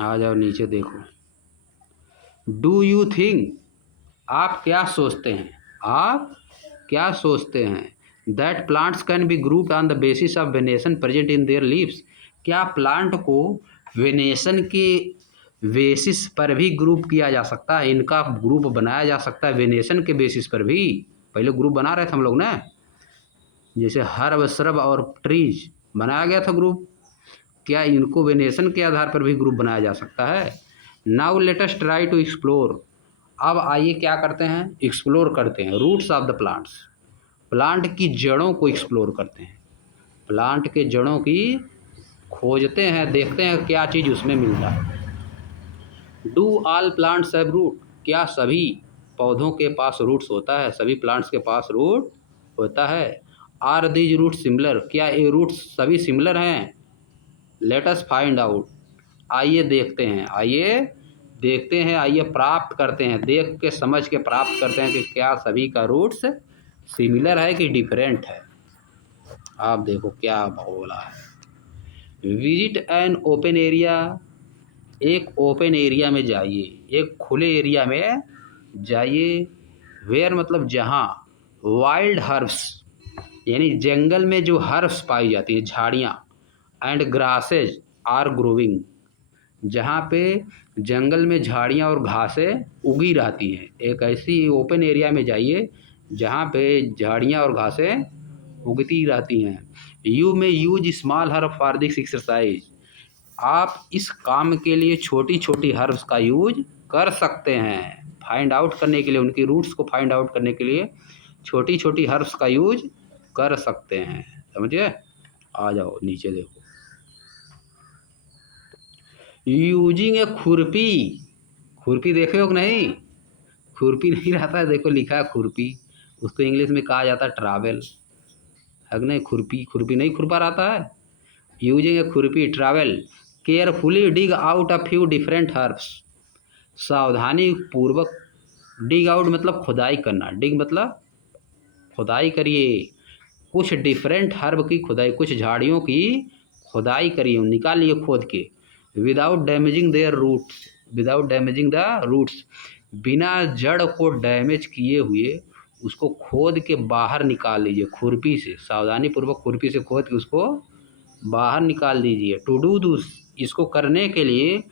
आ जाओ नीचे देखो। डू यू थिंक, आप क्या सोचते हैं, आप क्या सोचते हैं that plants can be grouped on the basis of venation present in their leaves, क्या प्लांट को वेनेशन के बेसिस पर भी ग्रुप किया जा सकता है, इनका ग्रुप बनाया जा सकता है वेनेशन के बेसिस पर भी। पहले ग्रुप बना रहे थे हम लोग ना, जैसे हर्ब श्रब और ट्रीज बनाया गया था ग्रुप, क्या इनको वेनेशन के आधार पर भी ग्रुप बनाया जा सकता है। Now let us try to explore, अब आइए क्या करते हैं, एक्सप्लोर करते हैं roots of the plants, plant की जड़ों को एक्सप्लोर करते हैं, प्लांट के जड़ों की खोजते हैं, देखते हैं क्या चीज़ उसमें मिलता है। Do all plants have root, क्या सभी पौधों के पास रूट्स होता है, सभी प्लांट्स के पास रूट होता है। आर दीज रूट सिमिलर, क्या ये रूट्स सभी सिमिलर हैं। लेट अस फाइंड आउट, आइए देखते हैं, आइए देखते हैं, आइए प्राप्त करते हैं, देख के समझ के प्राप्त करते हैं कि क्या सभी का रूट्स सिमिलर है कि डिफरेंट है। आप देखो क्या बोला है। विजिट एन ओपन एरिया, एक ओपन एरिया में जाइए, एक खुले एरिया में जाइए। वेयर मतलब जहाँ, वाइल्ड हर्ब्स यानी जंगल में जो हर्ब्स पाई जाती है, झाड़ियाँ, एंड ग्रासेज आर ग्रोविंग, जहाँ पे जंगल में झाड़ियाँ और घासें उगी रहती हैं, एक ऐसी ओपन एरिया में जाइए जहाँ पे झाड़ियाँ और घासें उगती रहती हैं। यू में use small herb for this exercise, आप इस काम के लिए छोटी छोटी हर्ब्स का यूज कर सकते हैं, फाइंड आउट करने के लिए, उनकी रूट्स को फाइंड आउट करने के लिए छोटी छोटी हर्ब्स का यूज कर सकते हैं, समझिए। आ जाओ नीचे देखो। यूजिंग ए खुरपी, खुरपी देखे हो कि नहीं, खुरपी नहीं रहता है, देखो लिखा है खुरपी, उसको इंग्लिश में कहा जाता है ट्रावेल, है कि नहीं। खुरपी, खुरपी नहीं खुरपा रहता है। यूजिंग ए खुरपी travel carefully dig out a few different herbs, सावधानी पूर्वक, डिग आउट मतलब खुदाई करना, डिग मतलब खुदाई करिए, कुछ डिफरेंट हर्ब की खुदाई, कुछ झाड़ियों की खुदाई करिए, निकालिए खोद के। Without damaging their roots, without damaging the roots, बिना जड़ को डैमेज किए हुए उसको खोद के बाहर निकाल लीजिए खुरपी से, सावधानी पूर्वक खुरपी से खोद के उसको बाहर निकाल दीजिए। टू डू दिस, इसको करने के लिए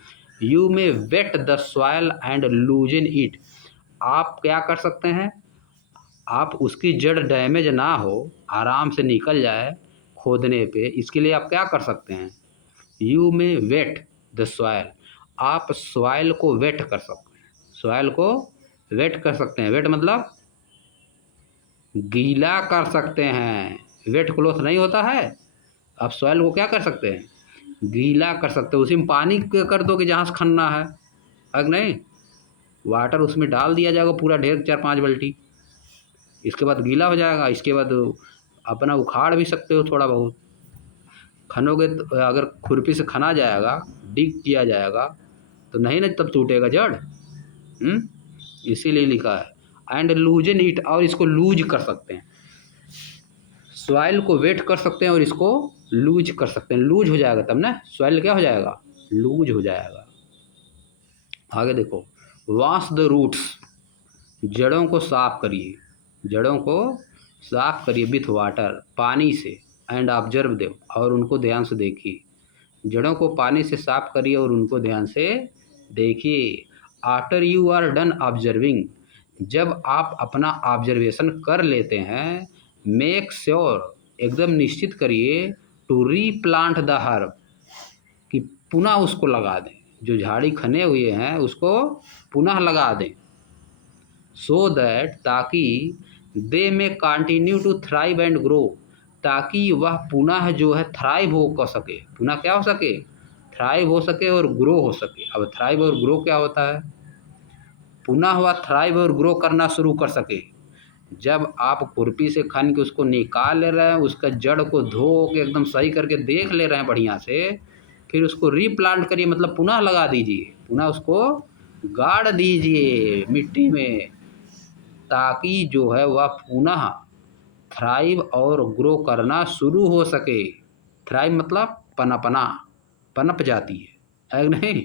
you may wet the soil and loosen it, आप क्या कर सकते हैं, आप उसकी जड़ डैमेज ना हो, आराम से निकल जाए खोदने पे, इसके लिए आप क्या कर सकते हैं। You may wet the soil, आप सॉइल को वेट कर सकते हैं, सॉइल को वेट कर सकते हैं, वेट मतलब गीला कर सकते हैं, वेट क्लॉथ नहीं होता है, आप सॉइल को क्या कर सकते हैं, गीला कर सकते हो, उसी में पानी कर दो कि जहाँ से खनना है कि नहीं, वाटर उसमें डाल दिया जाएगा पूरा ढेर 4-5 बाल्टी, इसके बाद गीला हो जाएगा, इसके बाद अपना उखाड़ भी सकते हो थोड़ा बहुत, खनोगे तो अगर खुरपी से खना जाएगा, डिग किया जाएगा तो नहीं ना तब टूटेगा जड़, इसीलिए लिखा है। एंड लूजन इट, और इसको लूज कर सकते हैं, सॉइल को वेट कर सकते हैं और इसको लूज कर सकते हैं, लूज हो जाएगा तब ना सॉइल क्या हो जाएगा, लूज हो जाएगा। आगे देखो। वॉश द रूट्स, जड़ों को साफ करिए, जड़ों को साफ करिए विथ वाटर, पानी से, एंड ऑब्जर्व देम, और उनको ध्यान से देखिए, जड़ों को पानी से साफ करिए और उनको ध्यान से देखिए। After you are done observing, जब आप अपना ऑब्जर्वेशन कर लेते हैं, मेक श्योर, एकदम निश्चित करिए, टू रीप्लांट द हर्ब, कि पुनः उसको लगा दें, जो झाड़ी खने हुए हैं उसको पुनः लगा दें। सो दैट, ताकि they may continue to thrive and grow, ताकि वह पुनः जो है थ्राइव हो कर सके, पुनः क्या हो सके, थ्राइव हो सके और ग्रो हो सके। अब थ्राइव और ग्रो क्या होता है, पुनः वह थ्राइव और ग्रो करना शुरू कर सके। जब आप खुरपी से खन के उसको निकाल ले रहे हैं, उसका जड़ को धो के एकदम सही करके देख ले रहे हैं बढ़िया से, फिर उसको रीप्लांट करिए, मतलब पुनः लगा दीजिए, पुनः उसको गाड़ दीजिए मिट्टी में, ताकि जो है वह पुनः थ्राइव और ग्रो करना शुरू हो सके। थ्राइव मतलब पनपना, पनप जाती है कि नहीं,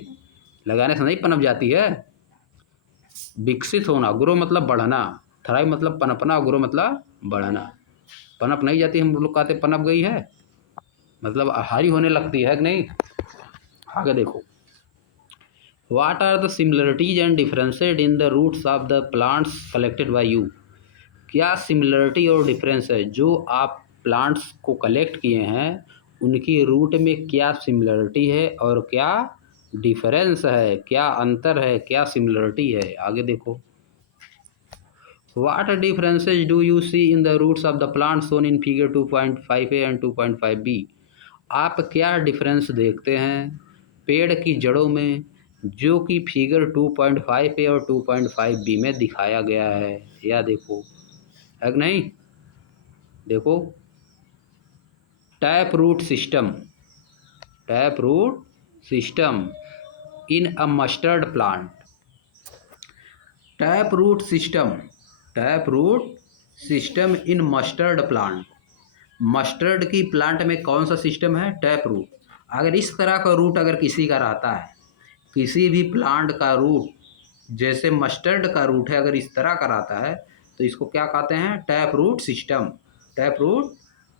लगाने से नहीं पनप जाती है। विकसित होना, ग्रो मतलब बढ़ना, थ्राइव मतलब पनपना, ग्रो मतलब बढ़ना। पनप नहीं जाती, हम लोग कहते पनप गई है, मतलब हरी होने लगती है कि नहीं। आगे देखो, what are the similarities and differences in the roots of the plants collected by you. क्या सिमिलरिटी और डिफरेंस है जो आप प्लांट्स को कलेक्ट किए हैं उनकी रूट में, क्या सिमिलरिटी है और क्या डिफरेंस है, क्या अंतर है, क्या सिमिलरिटी है। आगे देखो, what differences do you see in the roots of the plant shown in figure 2.5a and 2.5b। आप क्या डिफरेंस देखते हैं पेड़ की जड़ों में जो कि फिगर 2.5a और 2.5b में दिखाया गया है। या देखो, है कि नहीं। देखो, tap root system, tap root system in a mustard plant. Tap root system, tap root system in mustard plant. Mustard की प्लांट में कौन सा सिस्टम है, टैप रूट। अगर इस तरह का रूट अगर किसी का रहता है, किसी भी प्लांट का रूट जैसे मस्टर्ड का रूट है, अगर इस तरह का रहता है तो इसको क्या कहते हैं, tap root system. Tap root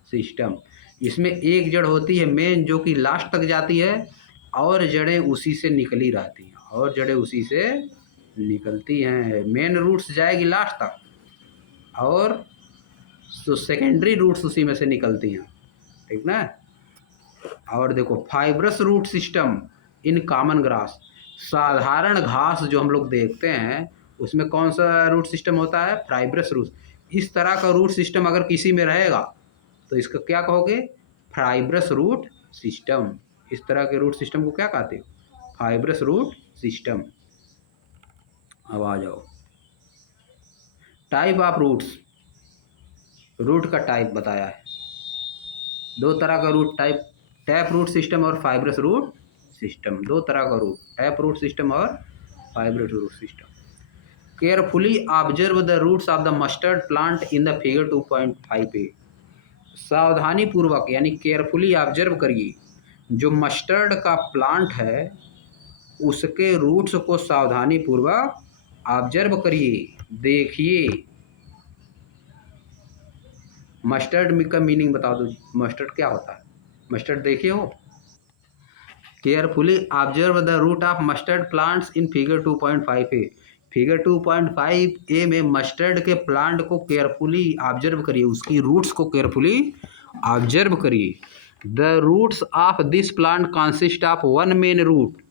system, इसमें एक जड़ होती है मेन जो कि लास्ट तक जाती है और जड़ें उसी से निकली रहती हैं, और जड़ें उसी से निकलती हैं। मेन रूट्स जाएगी लास्ट तक और तो सेकेंडरी रूट्स उसी में से निकलती हैं, ठीक ना। और देखो, fibrous root system in common grass. साधारण घास जो हम लोग देखते हैं उसमें कौन सा रूट सिस्टम होता है, फाइब्रस रूट। इस तरह का रूट सिस्टम अगर किसी में रहेगा तो इसका क्या कहोगे, फाइब्रस रूट सिस्टम। इस तरह के रूट सिस्टम को क्या कहते हो, फाइब्रस रूट सिस्टम। अब आ जाओ, टाइप ऑफ रूट्स। रूट का टाइप बताया है, दो तरह का root type, tap root system और फाइब्रस रूट सिस्टम। दो तरह का रूट, टैप रूट सिस्टम और fibrous root system. Carefully observe the roots of the mustard plant in the figure 2.5a। सावधानी पूर्वक यानी केयरफुली ऑब्जर्व करिए, जो मस्टर्ड का प्लांट है उसके रूट्स को सावधानी पूर्वक ऑब्जर्व करिए, देखिए। मस्टर्ड का मीनिंग बता दो, मस्टर्ड क्या होता है, मस्टर्ड देखे हो। Carefully observe the root of mustard plants in figure 2.5a। Figure 2.5a में मस्टर्ड के प्लांट को केयरफुली ऑब्जर्व करिए, उसकी रूट्स को केयरफुली ऑब्जर्व करिए। The roots of this plant consist of one main root.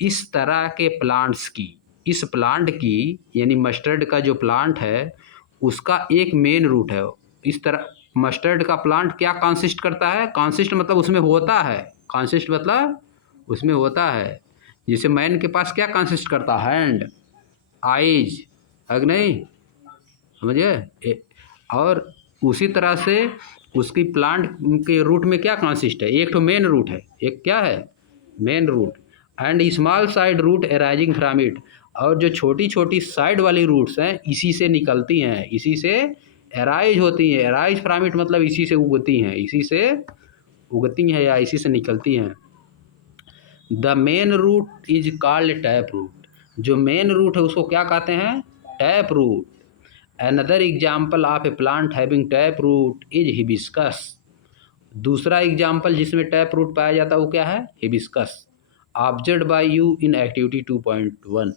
इस तरह के प्लांट्स की, इस प्लांट की यानी मस्टर्ड का जो प्लांट है उसका एक मेन रूट है। इस तरह मस्टर्ड का प्लांट क्या कंसिस्ट करता है, कंसिस्ट मतलब उसमें होता है, कंसिस्ट मतलब उसमें होता है। जैसे मैन के पास क्या कंसिस्ट करता है, हैंड, आइज, है कि नहीं, समझिए। और उसी तरह से उसकी प्लांट के रूट में क्या कंसिस्ट है, एक तो मेन रूट है, एक क्या है, main root, and small side root arising from it. और जो छोटी छोटी साइड वाली रूट्स हैं इसी से निकलती हैं, इसी से अराइज होती हैं। अराइज फ्रॉम इट मतलब इसी से उगती हैं, इसी से उगती हैं या इसी से निकलती हैं। The main root is called tap root. जो मेन रूट है उसको क्या कहते हैं, tap root. Another example of a plant having tap root is hibiscus. दूसरा एग्जाम्पल जिसमें टैप रूट पाया जाता है वो क्या है, hibiscus. Observe by you in activity 2.1,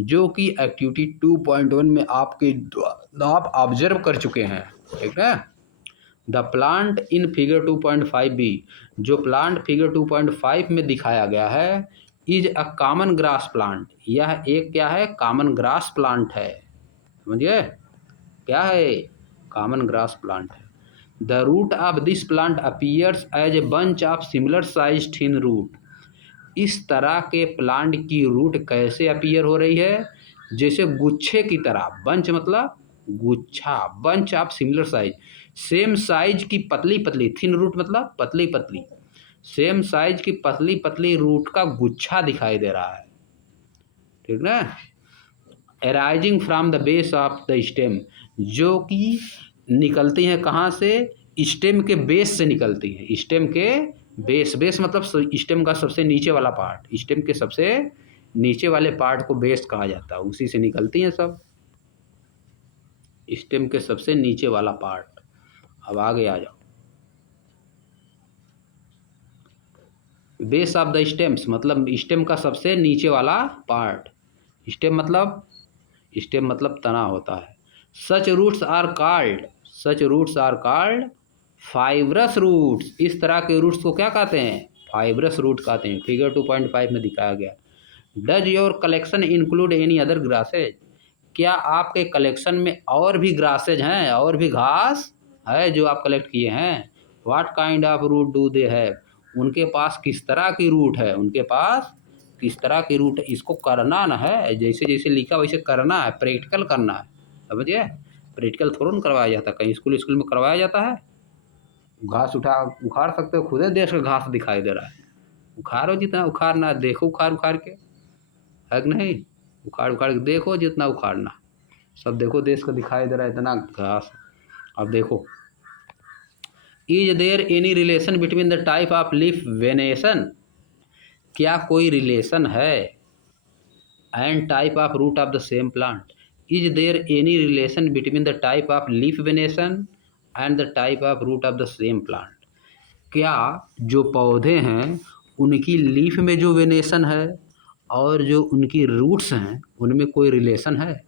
जो कि एक्टिविटी 2.1 में आपके आप ऑब्जर्व कर चुके हैं, ठीक है। The plant in figure 2.5b, जो प्लांट फिगर 2.5 में दिखाया गया है, is a common grass plant. यह एक क्या है, कॉमन ग्रास प्लांट है, समझिए क्या है, कॉमन ग्रास प्लांट है। The root of this plant appears as a bunch of similar size thin root. इस तरह के प्लांट की रूट कैसे अपीयर हो रही है, जैसे गुच्छे की तरह, बंच मतलब गुच्छा, bunch of similar size, same size की पतली पतली, थिन रूट मतलब पतली पतली, सेम साइज की पतली पतली रूट का गुच्छा दिखाई दे रहा है, ठीक ना। Arising from the base of the stem, जो कि निकलती हैं कहाँ से, स्टेम के बेस से निकलती हैं, स्टेम के बेस, बेस मतलब स्टेम का सबसे नीचे वाला पार्ट, स्टेम के सबसे नीचे वाले पार्ट को बेस कहा जाता है, उसी से निकलती हैं सब, स्टेम के सबसे नीचे वाला पार्ट। अब आगे आ जाओ, बेस ऑफ द स्टेम्स मतलब स्टेम का सबसे नीचे वाला पार्ट। स्टेम मतलब तना होता है। Such roots are called fibrous roots. इस तरह के रूट्स को क्या कहते हैं? फाइब्रस रूट कहते हैं। फिगर 2.5 में दिखाया गया। Does your collection include any other grasses? क्या आपके कलेक्शन में और भी ग्रासेज हैं, और भी घास है जो आप कलेक्ट किए हैं? What kind of root do they have? उनके पास किस तरह की रूट है, उनके पास किस तरह की रूट है। इसको करना ना है, जैसे जैसे लिखा वैसे करना है, प्रैक्टिकल करना है, समझिए। प्रैक्टिकल थोड़ा ना करवाया जाता, कहीं स्कूल में करवाया जाता है? घास उखाड़ सकते हो, खुद ही देश का घास दिखाई दे रहा है, उखाड़ो जितना उखाड़ना है, देखो उखाड़ के, है कि नहीं? उखाड़ के देखो जितना उखाड़ना, सब देखो देश का दिखाई दे रहा है इतना घास। अब देखो, is there any relation between the type of leaf venation? क्या कोई रिलेशन है and type of root of the same plant? Is there any relation between the type of leaf venation and the type of root of the same plant? क्या जो पौधे हैं उनकी leaf में जो वेनेशन है और जो उनकी रूट्स हैं उनमें कोई रिलेशन है?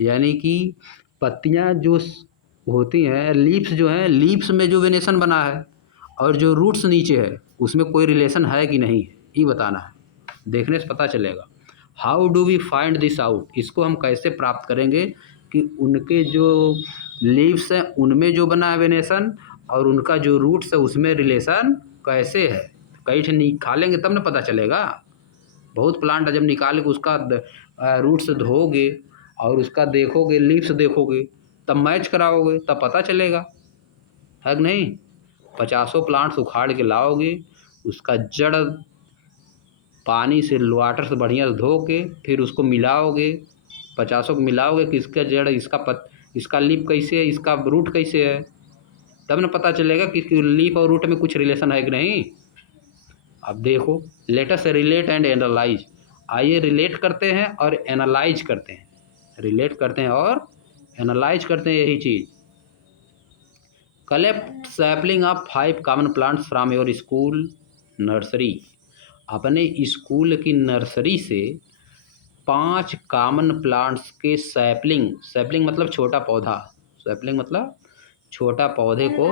यानी कि पत्तियां जो होती हैं, लीव्स जो हैं, लीव्स में जो वेनेशन बना है और जो रूट्स नीचे है उसमें कोई रिलेशन है कि नहीं है, ये बताना है। देखने से पता चलेगा। How do we find this out? इसको हम कैसे प्राप्त करेंगे कि उनके जो लीव्स हैं उनमें जो बना है वेनेशन और उनका जो रूट्स है उसमें रिलेशन कैसे है? कई ठे निकालेंगे तब ना पता चलेगा। बहुत प्लांट जब निकाल के उसका रूट्स धोगे और उसका देखोगे, लीव्स देखोगे, तब मैच कराओगे, तब पता चलेगा, है कि नहीं? 50 प्लांट्स उखाड़ के लाओगे, उसका जड़ पानी से, वाटर से बढ़िया से धो के फिर उसको मिलाओगे, 50 को मिलाओगे कि इसका जड़, इसका लीफ कैसे है, इसका रूट कैसे है, तब ना पता चलेगा कि लीफ और रूट में कुछ रिलेशन है कि नहीं। अब देखो, let us relate and analyse. आइए रिलेट करते हैं और एनालाइज करते हैं। रिलेट करते हैं और एनालाइज करते हैं, यही चीज़। Collect sapling of 5 common plants from your school nursery. अपने स्कूल की नर्सरी से 5 कॉमन प्लांट्स के सैपलिंग मतलब छोटा पौधा, सैपलिंग मतलब छोटा पौधे को,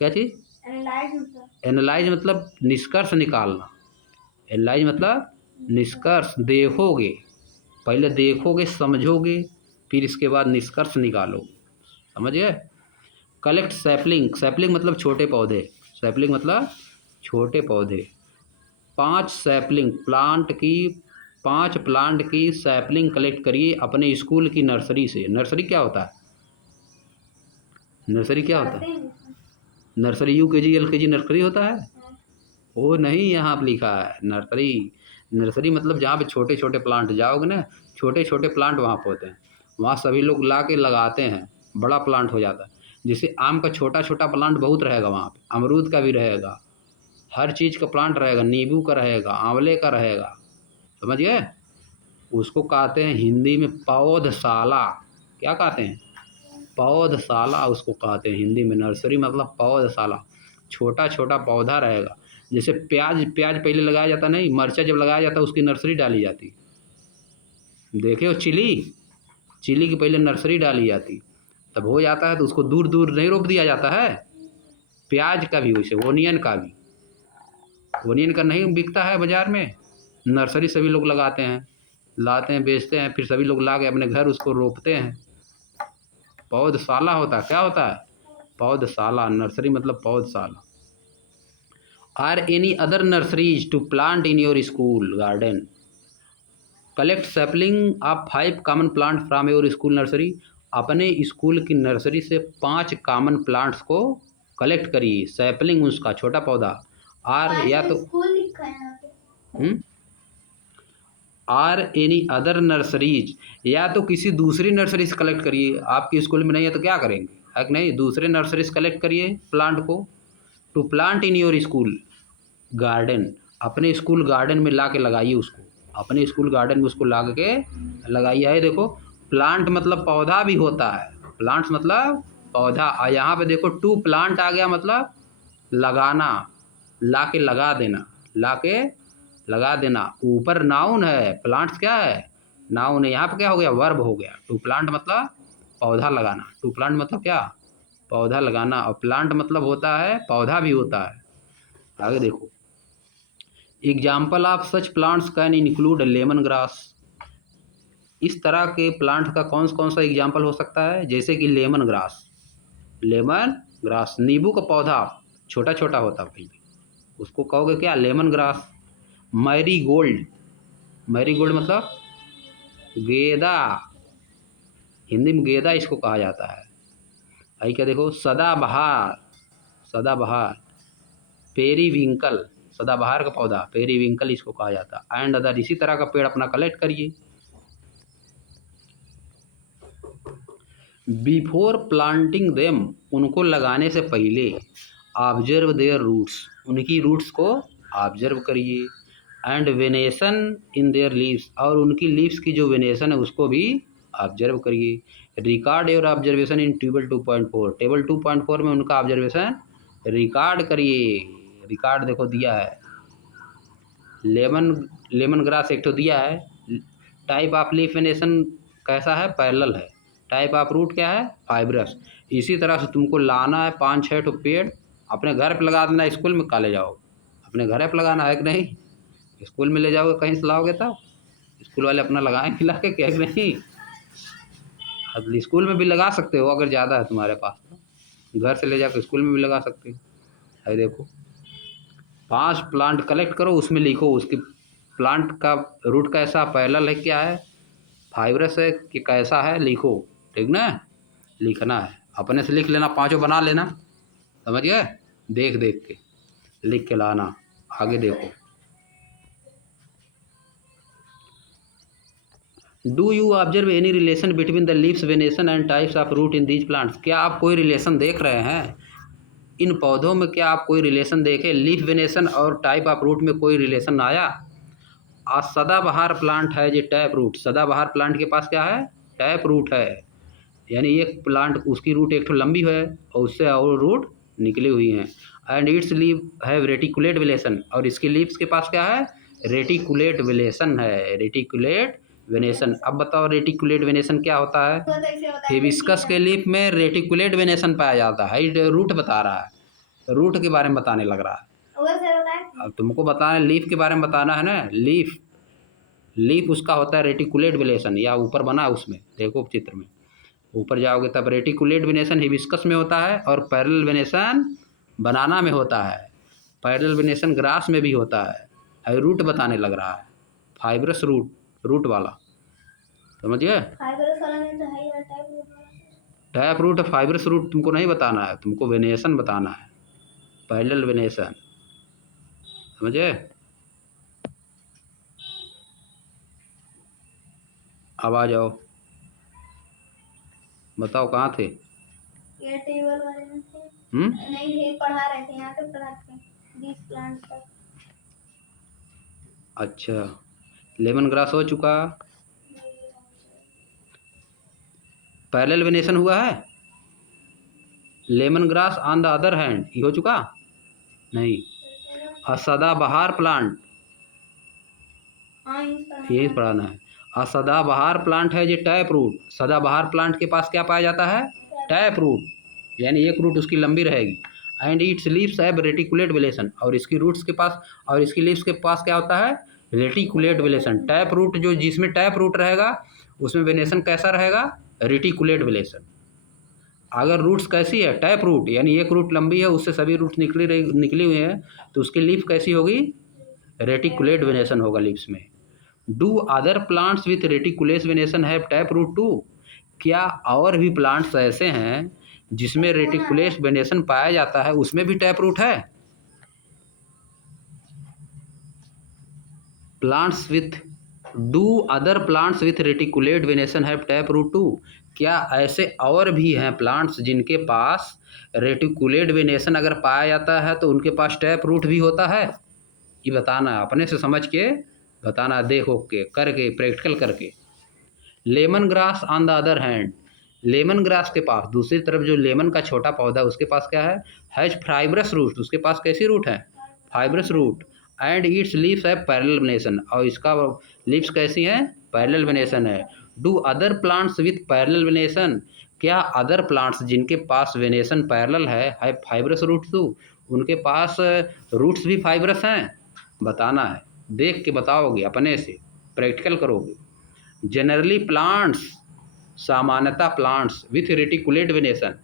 क्या चीज़? एनालाइज मतलब निष्कर्ष निकालना। एनालाइज मतलब निष्कर्ष, देखोगे, पहले देखोगे, समझोगे, फिर इसके बाद निष्कर्ष निकालोगे, समझ गए? कलेक्ट सैपलिंग मतलब छोटे पौधे, सैपलिंग मतलब छोटे पौधे। 5 प्लांट की सैपलिंग कलेक्ट करिए अपने स्कूल की नर्सरी से। नर्सरी क्या होता है? नर्सरी क्या होता है? नर्सरी UKG LKG नर्सरी होता है? वो नहीं, यहाँ पर लिखा है नर्सरी मतलब जहाँ पे छोटे छोटे प्लांट, जाओगे ना, छोटे छोटे प्लांट वहाँ पे होते हैं, वहाँ सभी लोग ला के लगाते हैं, बड़ा प्लांट हो जाता है। जैसे आम का छोटा छोटा प्लांट बहुत रहेगा वहाँ पे, अमरूद का भी रहेगा, हर चीज़ का प्लांट रहेगा, नींबू का रहेगा, आंवले का रहेगा, समझ गए? उसको कहते हैं हिंदी में पौधशाला। क्या कहते हैं? पौधशाला उसको कहते हैं हिंदी में। नर्सरी मतलब पौधशाला, छोटा छोटा पौधा रहेगा। जैसे प्याज पहले लगाया जाता नहीं, मिर्चा जब लगाया जाता उसकी नर्सरी डाली जाती, देखे हो? चिली की पहले नर्सरी डाली जाती, तब हो जाता है तो उसको दूर दूर नहीं रोप दिया जाता है। प्याज का भी वैसे, ओनियन का भी, ओनियन का नहीं बिकता है बाज़ार में, नर्सरी सभी लोग लगाते हैं, लाते हैं, बेचते हैं, फिर सभी लोग ला के अपने घर उसको रोपते हैं। पौधशाला होता है, क्या होता है? पौधशाला। नर्सरी मतलब पौधशाला। Are any other nurseries to plant in your school garden? Collect sapling of 5 common plant from your school nursery. अपने स्कूल की नर्सरी से 5 कॉमन प्लांट्स को कलेक्ट करिए, सैपलिंग उसका छोटा पौधा। आर या तो आर एनी अदर नर्सरीज, या तो किसी दूसरी नर्सरी से कलेक्ट करिए। आपके स्कूल में नहीं है तो क्या करेंगे, है कि नहीं? दूसरे नर्सरी से कलेक्ट करिए प्लांट को। To plant in your school garden, अपने स्कूल गार्डन में ला के लगाइए उसको, अपने स्कूल गार्डन में उसको ला के लगाइए। है देखो, प्लांट मतलब पौधा भी होता है, प्लांट्स मतलब पौधा। और यहाँ पे देखो टू प्लांट आ गया, मतलब लगाना, ला के लगा देना, ला के लगा देना। ऊपर नाउन है, प्लांट्स क्या है, नाउन है। यहाँ पे क्या हो गया, वर्ब हो गया। टू प्लांट मतलब पौधा लगाना, टू प्लांट मतलब क्या, पौधा लगाना। और प्लांट मतलब होता है पौधा भी होता है। आगे देखो, example of such plants can include lemon grass. इस तरह के प्लांट का कौन सा एग्जाम्पल हो सकता है, जैसे कि लेमन ग्रास। लेमन ग्रास, नींबू का पौधा छोटा छोटा होता है भाई, उसको कहोगे क्या, lemon grass. Marie Gold, Marie Gold मतलब गेंदा, हिंदी में गेंदा इसको कहा जाता है। आई क्या देखो, सदाबहार, सदाबहार, पेरीविंकल, सदाबहार का पौधा पेरीविंकल इसको कहा जाता है। एंड अदर, इसी तरह का पेड़ अपना कलेक्ट करिए। बिफोर प्लांटिंग देम, उनको लगाने से पहले ऑब्जर्व देयर रूट्स, उनकी रूट्स को ऑब्जर्व करिए। And venation in their leaves, और उनकी लीव्स की जो वेनेशन है उसको भी ऑब्जर्व करिए। Record your observation in table 2.4, table 2.4 में उनका ऑब्जर्वेशन रिकॉर्ड करिए। रिकॉर्ड देखो दिया है, लेमन ग्रास एक तो दिया है। टाइप ऑफ लीफ वेनेशन कैसा है, पैरेलल है। टाइप ऑफ रूट क्या है, फाइब्रस। इसी तरह से तुमको लाना है 5-6 ठो पेड़, अपने घर पे लगा देना, स्कूल में का ले जाओ, अपने घर पे लगाना है कि नहीं, स्कूल में ले जाओगे कहीं से लाओगे तब, स्कूल वाले अपना लगाएंगे ला के, क्या कि नहीं। स्कूल में भी लगा सकते हो अगर ज़्यादा है तुम्हारे पास तो, घर से ले जाकर स्कूल में भी लगा सकते हो। है देखो, 5 प्लांट कलेक्ट करो, उसमें लिखो उसकी प्लांट का रूट कैसा, पैरेलल है क्या है, फाइब्रस है कि कैसा है, लिखो। ठीक ना, लिखना है, अपने से लिख लेना, 5 बना लेना, समझ गए, देख देख के लिख के लाना। आगे देखो, do you observe any relation between the leaves venation and types of root in these plants. क्या आप कोई रिलेशन देख रहे हैं इन पौधों में, क्या आप कोई रिलेशन देखे, लीफ वेनेशन और टाइप ऑफ रूट में कोई रिलेशन आया। आज सदाबहार प्लांट है जो टैप रूट, सदाबहार प्लांट के पास क्या है, टैप रूट है, यानी एक प्लांट उसकी रूट एक तो लंबी है और उससे और रूट निकली हुई हैं। And it's leave have reticulate venation, और इसकी लीव्स के पास क्या है, रेटिकुलेट विलेशन है, रेटिकुलेट वेनेशन। अब बताओ रेटिकुलेट वेनेशन क्या होता है। हिबिस्कस के लीफ में रेटिकुलेट वेनेशन पाया जाता है, ये रूट बता रहा है, रूट के बारे में बताने लग रहा है। अब तुमको बताना, लीफ के बारे में बताना है ना, लीफ, लीफ उसका होता है रेटिकुलेट वेनेशन, या ऊपर बना है उसमें देखो चित्र में, ऊपर जाओगे तब रेटिकुलेट वेनेशन हिबिस्कस में होता है, और पैरेलल वेनेशन बनाना में होता है, पैरेलल वेनेशन ग्रास में भी होता है। रूट बताने लग रहा है, फाइब्रस रूट, रूट वाला, समझिए। टैप रूट, फाइब्रस रूट तुमको नहीं बताना है, तुमको वेनेशन बताना है, पैरेलल वेनेशन, समझे। अब आ जाओ, बताओ कहाँ थे, ये टेबल वाले में थे। नहीं, ये पढ़ा रहे थे, यहाँ पे पढ़ाते हैं 20 प्लांट तक। अच्छा, लेमन ग्रास हो चुका, पैरेलल वेनेशन हुआ है, lemon grass on the other hand ये हो चुका नहीं। सदाबहार प्लांट, यही पढ़ाना है। सदाबहार प्लांट है जो टैप रूट, सदाबहार प्लांट के पास क्या पाया जाता है, टैप रूट, यानी एक रूट उसकी लंबी रहेगी। And its leaves have reticulate venation, और इसकी रूट्स के पास और इसकी लीव्स के पास क्या होता है, रेटिकुलेट वेलेशन। टैप रूट जो, जिसमें टैप रूट रहेगा उसमें वेनेशन कैसा रहेगा, रेटिकुलेट वेलेशन। अगर रूट्स कैसी है, टैप रूट, यानी एक रूट लंबी है उससे सभी रूट निकली हुई हैं, तो उसकी लीफ कैसी होगी, रेटिकुलेट वेनेशन होगा लीव्स में। Do other plants with reticulate venation have tap root too, क्या और भी प्लांट्स ऐसे हैं जिसमें रेटिकुलेस वेनेशन पाया जाता है, उसमें भी टैप रूट है। Plants with, do other plants with reticulate venation have tap root too, क्या ऐसे और भी हैं प्लांट्स जिनके पास रेटिकुलेट वेनेशन अगर पाया जाता है तो उनके पास टैप रूट भी होता है। ये बताना है, अपने से समझ के बताना, देखो के करके प्रैक्टिकल करके। Lemon grass on the other hand, lemon grass के पास दूसरी तरफ जो लेमन का छोटा पौधा उसके पास क्या है, हैज फाइब्रस रूट, उसके पास कैसी रूट है, fibrous root, and its leaves है पैरेलल वेनेशन, और इसका लीव्स कैसी हैं, पैरेलल वेनेशन है। Do other plants with parallel venation, क्या अदर प्लांट्स जिनके पास वेनेशन पैरेलल है फाइब्रस रूट्स टू, उनके पास रूट्स भी फाइब्रस हैं, बताना है, देख के बताओगे, अपने से प्रैक्टिकल करोगे। जनरली प्लांट्स, सामान्यतः प्लांट्स विथ रेटिकुलेट वेनेशन,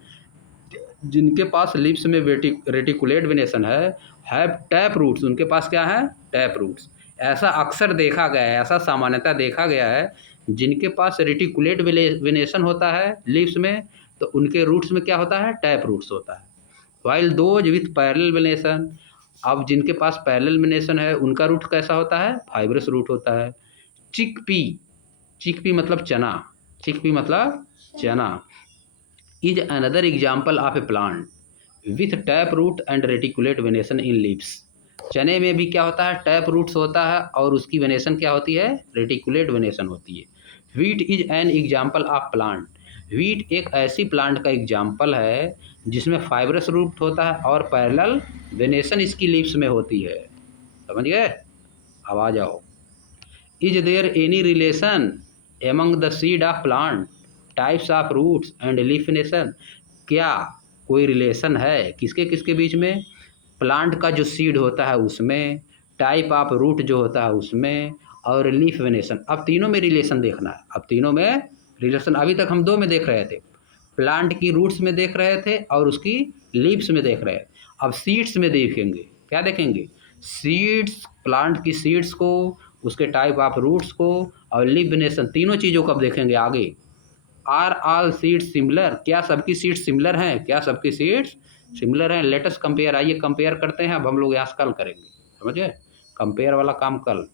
जिनके पास लिप्स में रेटिकुलेट वेनेशन है टैप रूट्स, उनके पास क्या है, टैप रूट्स। ऐसा अक्सर देखा गया है, ऐसा सामान्यतः देखा गया है, जिनके पास रेटिकुलेट वेनेशन होता है लिप्स में, तो उनके रूट्स में क्या होता है, टैप रूट्स होता है। While those with parallel venation, अब जिनके पास पैरेलल वेनेशन है उनका रूट कैसा होता है, फाइब्रस रूट होता है। चिकपी, चिकपी मतलब चना, चिकपी मतलब चना, is another example of a plant with tap root and reticulate venation in leaves. चने में भी क्या होता है, टैप रूट्स होता है और उसकी वेनेशन क्या होती है, रेटिकुलेट वेनेशन होती है। Wheat is an example of plant, wheat एक ऐसी प्लांट का एग्जाम्पल है जिसमें फाइब्रस रूट होता है और पैरेलल वेनेशन इसकी लीव्स में होती है। समझ गए, अब आ जाओ। Is there any relation among the seed of plant, types of roots and leaf venation, क्या कोई रिलेशन है किसके किसके बीच में, प्लांट का जो सीड होता है उसमें, टाइप ऑफ रूट जो होता है उसमें, और लीफ वेनेशन। अब तीनों में रिलेशन देखना है, अब तीनों में रिलेशन, अभी तक हम दो में देख रहे थे, प्लांट की रूट्स में देख रहे थे और उसकी लीव्स में देख रहे थे। अब सीड्स में देखेंगे, क्या देखेंगे, सीड्स, प्लांट की सीड्स को, उसके टाइप ऑफ रूट्स को और लीफ वेनेशन, तीनों चीज़ों को अब देखेंगे आगे। आर ऑल सीड्स सिमिलर, क्या सबकी सीड्स सिमिलर हैं, क्या सबकी सीड्स सिमिलर हैं। लेटेस्ट कंपेयर, आइए कंपेयर करते हैं। अब हम लोग यहाँ कल करेंगे, समझ गए, कंपेयर वाला काम कल।